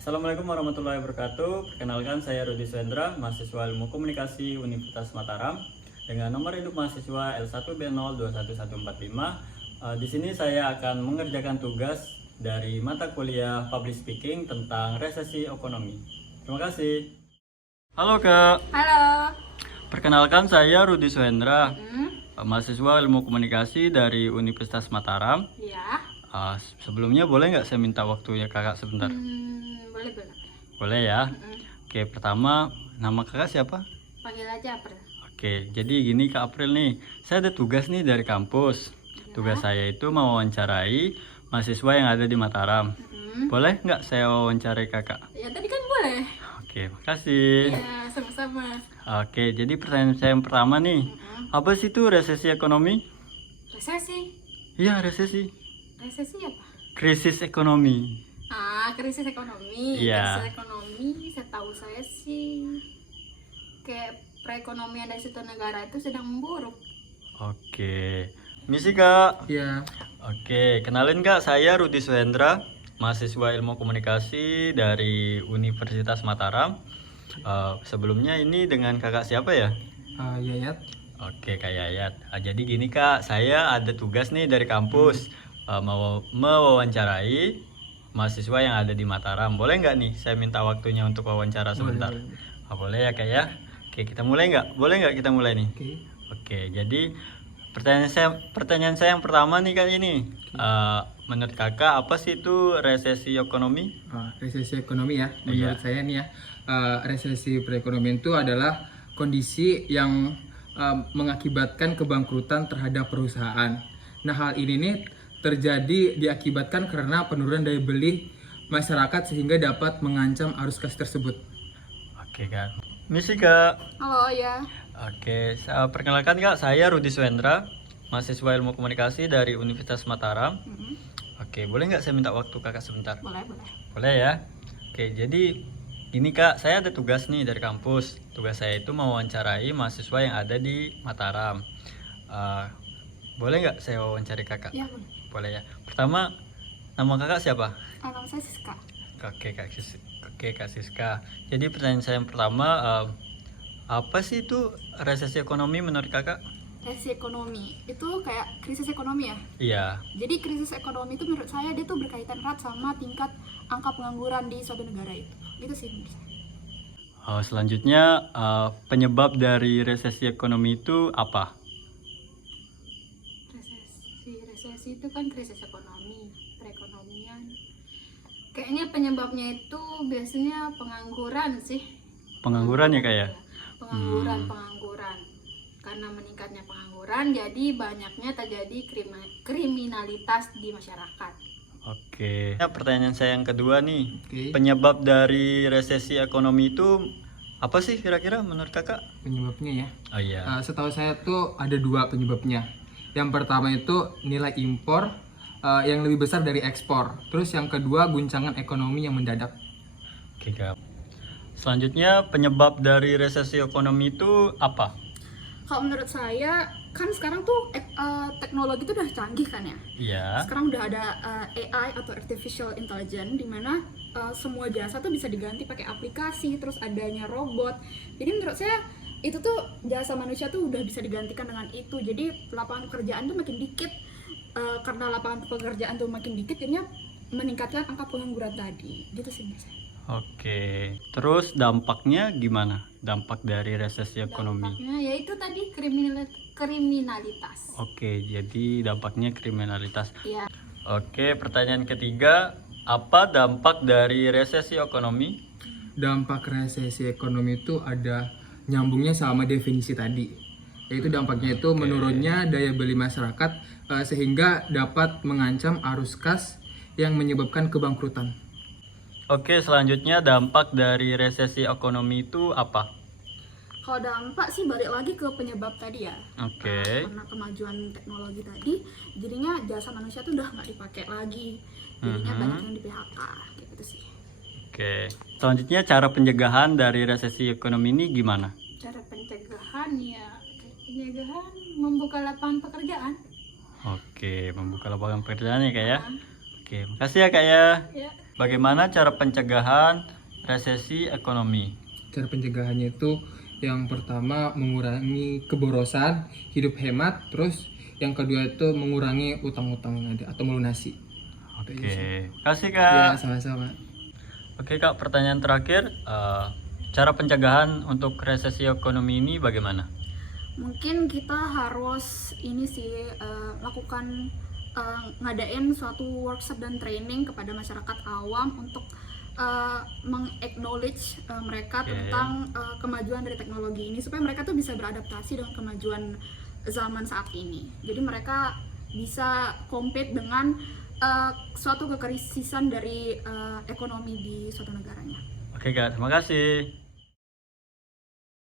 Assalamualaikum warahmatullahi wabarakatuh. Perkenalkan saya Rudi Swendra, mahasiswa Ilmu Komunikasi Universitas Mataram dengan nomor induk mahasiswa L1B021145. Di sini saya akan mengerjakan tugas dari mata kuliah Public Speaking tentang resesi ekonomi. Terima kasih. Halo Kak. Halo. Perkenalkan saya Rudi Swendra, Hmm, mahasiswa Ilmu Komunikasi dari Universitas Mataram. ya. Sebelumnya boleh nggak saya minta waktunya kakak sebentar? Boleh. Boleh ya. Mm-mm. Oke, pertama nama kakak siapa? Panggil aja April. Oke, jadi gini Kak April nih, saya ada tugas nih dari kampus. Tugas saya itu mewawancarai mahasiswa yang ada di Mataram. Mm-mm. Boleh nggak saya wawancarai kakak? Ya tadi kan boleh. Oke, makasih. Ya, sama-sama. Oke, jadi pertanyaan saya yang pertama nih, apa sih itu resesi ekonomi? Resesi. Iya, resesi. Resesi apa? Krisis ekonomi. Krisis ekonomi. Iya. Krisis ekonomi, setahu saya sih kayak perekonomian dari suatu negara itu sedang memburuk. Oke, misi Kak. Ya, Oke, kenalin Kak, saya Rudi Suhendra, mahasiswa Ilmu Komunikasi dari Universitas Mataram. Sebelumnya ini dengan kakak siapa ya? Yayat. Oke, Kak Yayat. Jadi gini Kak, saya ada tugas nih dari kampus, mau mewawancarai mahasiswa yang ada di Mataram. Boleh nggak nih saya minta waktunya untuk wawancara sebentar? Boleh. Boleh ya Kak ya? Oke, kita mulai nggak? Boleh nggak kita mulai nih? Oke. Oke, jadi pertanyaan saya yang pertama nih kali ini, menurut kakak apa sih itu resesi ekonomi? Resesi ekonomi ya. Iya. Menurut saya nih ya, resesi perekonomian itu adalah kondisi yang mengakibatkan kebangkrutan terhadap perusahaan. Nah, hal ini nih terjadi diakibatkan karena penurunan daya beli masyarakat sehingga dapat mengancam arus kas tersebut. Oke kak, misi kak. Halo ya. Oke, saya perkenalkan kak, saya Rudi Suhendra, mahasiswa Ilmu Komunikasi dari Universitas Mataram. Oke, boleh nggak saya minta waktu kakak sebentar? Boleh. Boleh ya. Oke, jadi gini kak, saya ada tugas nih dari kampus. Tugas saya itu mewawancarai mahasiswa yang ada di Mataram. Boleh nggak saya wawancari kakak? Ya, boleh. Boleh ya. Pertama, nama kakak siapa? Nama saya Siska. Oke kak Siska. Jadi pertanyaan saya yang pertama, apa sih itu resesi ekonomi menurut kakak? Resesi ekonomi itu kayak krisis ekonomi ya. Iya. Jadi krisis ekonomi itu menurut saya dia tuh berkaitan erat sama tingkat angka pengangguran di suatu negara itu. Gitu sih menurut saya. Selanjutnya, penyebab dari resesi ekonomi itu apa? Resesi itu kan krisis ekonomi, perekonomian. Kayaknya penyebabnya itu biasanya pengangguran sih. Pengangguran ya kak ya? Pengangguran. Karena meningkatnya pengangguran, jadi banyaknya terjadi kriminalitas di masyarakat. Oke. Pertanyaan saya yang kedua nih, Oke. penyebab dari resesi ekonomi itu apa sih kira-kira menurut kakak? Penyebabnya ya. Oh iya. Setahu saya tuh ada dua penyebabnya. Yang pertama itu nilai impor yang lebih besar dari ekspor. Terus yang kedua guncangan ekonomi yang mendadak. Oke kak. Selanjutnya penyebab dari resesi ekonomi itu apa? Kalau menurut saya, kan sekarang tuh teknologi tuh udah canggih kan ya. Iya. Sekarang udah ada AI atau artificial intelligence, di mana semua jasa tuh bisa diganti pakai aplikasi, terus adanya robot. Jadi menurut saya itu tuh jasa manusia tuh udah bisa digantikan dengan itu. Jadi lapangan pekerjaan tuh makin dikit. Karena lapangan pekerjaan tuh makin dikit, jadinya meningkatkan angka pengangguran tadi. Gitu sih menurut saya. Oke. Terus dampaknya gimana? Dampak dari resesi ekonomi? Dampaknya yaitu tadi kriminalitas. Oke, jadi dampaknya kriminalitas. Ya. Oke, pertanyaan ketiga, apa dampak dari resesi ekonomi? Dampak resesi ekonomi itu ada nyambungnya sama definisi tadi. Yaitu dampaknya itu menurunnya daya beli masyarakat sehingga dapat mengancam arus kas yang menyebabkan kebangkrutan. Oke, selanjutnya dampak dari resesi ekonomi itu apa? Kalau dampak sih balik lagi ke penyebab tadi ya. Oke. Karena kemajuan teknologi tadi, jadinya jasa manusia tuh udah nggak dipakai lagi. Jadinya banyak yang di PHK, kayak gitu sih. Oke. Selanjutnya cara pencegahan dari resesi ekonomi ini gimana? Cara pencegahan ya, membuka lapangan pekerjaan. Oke, membuka lapangan pekerjaan ya kak ya? Nah, Oke, makasih ya Kak ya. Ya. Bagaimana cara pencegahan resesi ekonomi? Cara pencegahannya itu yang pertama mengurangi keborosan, hidup hemat, terus yang kedua itu mengurangi utang-utang yang ada atau melunasi. Oke, kasih Ya, Kak. sama-sama. Oke Kak, pertanyaan terakhir, cara pencegahan untuk resesi ekonomi ini bagaimana? Mungkin kita harus ini sih lakukan ngadain suatu workshop dan training kepada masyarakat awam untuk meng-acknowledge mereka Oke. tentang kemajuan dari teknologi ini supaya mereka tuh bisa beradaptasi dengan kemajuan zaman saat ini. Jadi mereka bisa compete dengan suatu kekrisisan dari ekonomi di suatu negaranya. Oke Kak, terima kasih.